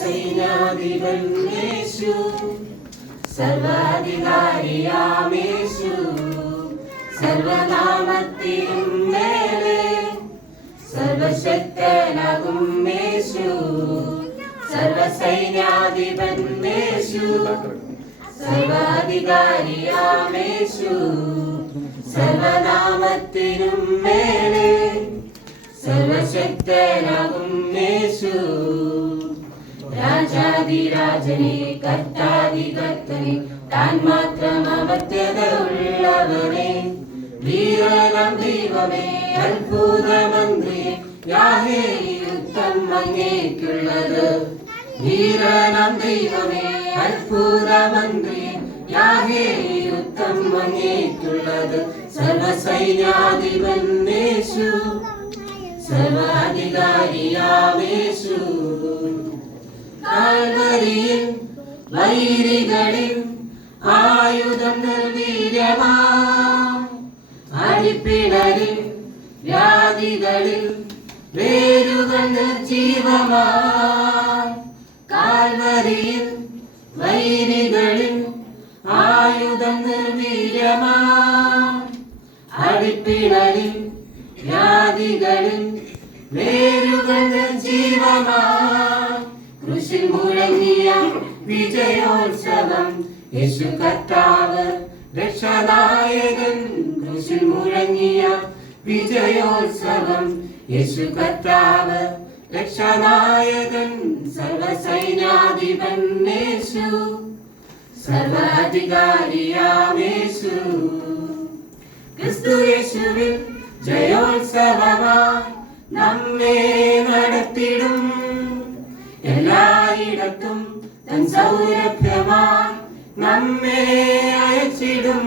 സൈന്യാധിപൻ യേശു, സർവാധികാരിയാം യേശു, സർവനാമത്തിനും മേലെ സർവശക്തനാകും യേശു, സർവസൈന്യാധിപൻ യേശു, സർവാധികാരിയാം യേശു, സർവനാമത്തിനും മേലെ സർവശക്തനാകും യേശു. രാജാതിരാജനെ കർത്താതികർത്തനെ താൻ മാത്രം അമർത്യത ഉള്ളവനെ, വീരനാം ദൈവമേ അത്ഭുതമന്ത്രിയെ യാഹേ യുദ്ധം അങ്ങേക്കുള്ളത്. വീരനാം ദൈവമേ അത്ഭുതമന്ത്രിയെ യാഹേ യുദ്ധം അങ്ങേക്കുള്ളത്. സർവസൈന്യാധിപൻ യേശു, സർവാധികാരിയാം യേശു, കാൽവരിയിൽ വൈരികളിൽ ആയുധം നിർവീര്യമാം, അടിപ്പിണരിൽ വ്യാധികളിൽ വേരുകൾ നിർജീവമാം. കാൽവരിയിൽ വൈരികളിൽ ആയുധം നിർവീര്യമാം, അടിപ്പിണരിൽ വ്യാധികളിൽ വേരുകൾ നിർജീവമാം. കൃഷിൽ മുഴങ്ങിയ വിജയോത്സവം യേശു കർത്താവ് രക്ഷാനായകൻ. കൃഷിൽ മുഴങ്ങിയ വിജയോത്സവം യേശു കർത്താവ് രക്ഷാനായകൻ. സർവസൈന്യാധിപൻ യേശു, സർവാധികാരിയാം യേശു. ക്രിസ്തു യേശുവിൽ ജയോത്സവമായി നമ്മെ നടത്തിടും. എല്ലായിടത്തും തൻ സൗരഭ്യമായി നമ്മെ അയച്ചിടും.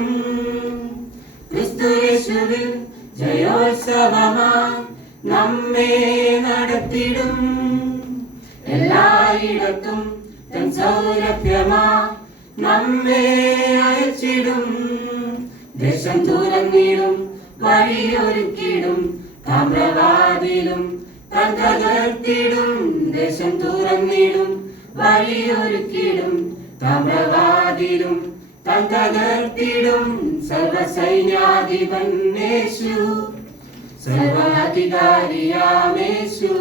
ക്രിസ്തു യേശുവിൽ ജയോത്സവമായി നമ്മെ നടത്തിടും. എല്ലായിടത്തും തൻ സൗരഭ്യമായി നമ്മെ അയച്ചിടും. ദേശം തുറന്നിടും, വഴിയൊരുക്കിടും, താമ്രവാതിലും താൻ തകർത്തിടും. ദേശം തുറന്നിടും, വഴിയൊരുക്കിടും, താമ്രവാതിലും താൻ തകർത്തിടും. സർവസൈന്യാധിപൻ യേശു, സർവാധികാരിയാം യേശു,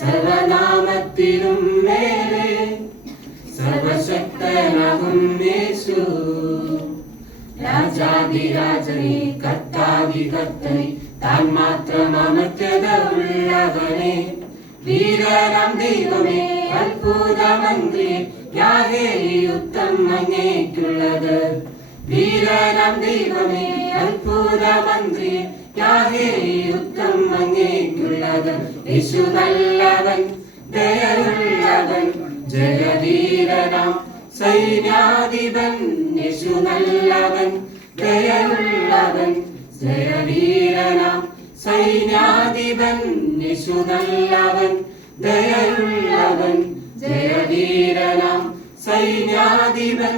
സർവനാമത്തിനും മേലെ സർവശക്തനാകും യേശു. രാജാതിരാജനെ കർത്താതികർത്തനെ താൻ മാത്രം അമർത്യത ഉള്ളവനെ, വീരനാം ദൈവമേ അത്ഭുതമന്ത്രിയെ യാഹേ യുദ്ധം അങ്ങേക്കുള്ളത്. വീരനാം ദൈവമേ അത്ഭുതമന്ത്രിയെ യാഹേ യുദ്ധം അങ്ങേക്കുള്ളത്. യേശു നല്ലവൻ ദയയുള്ളവൻ ജയവീരനാം സൈന്യാധിപൻ. യേശു നല്ലവൻ ദയയുള്ളവൻ ജയവീരനാം സൈന്യാധിപൻ. യേശു നല്ലവൻ ദയയുള്ളവൻ ജയവീരനാം സൈന്യാധിപൻ.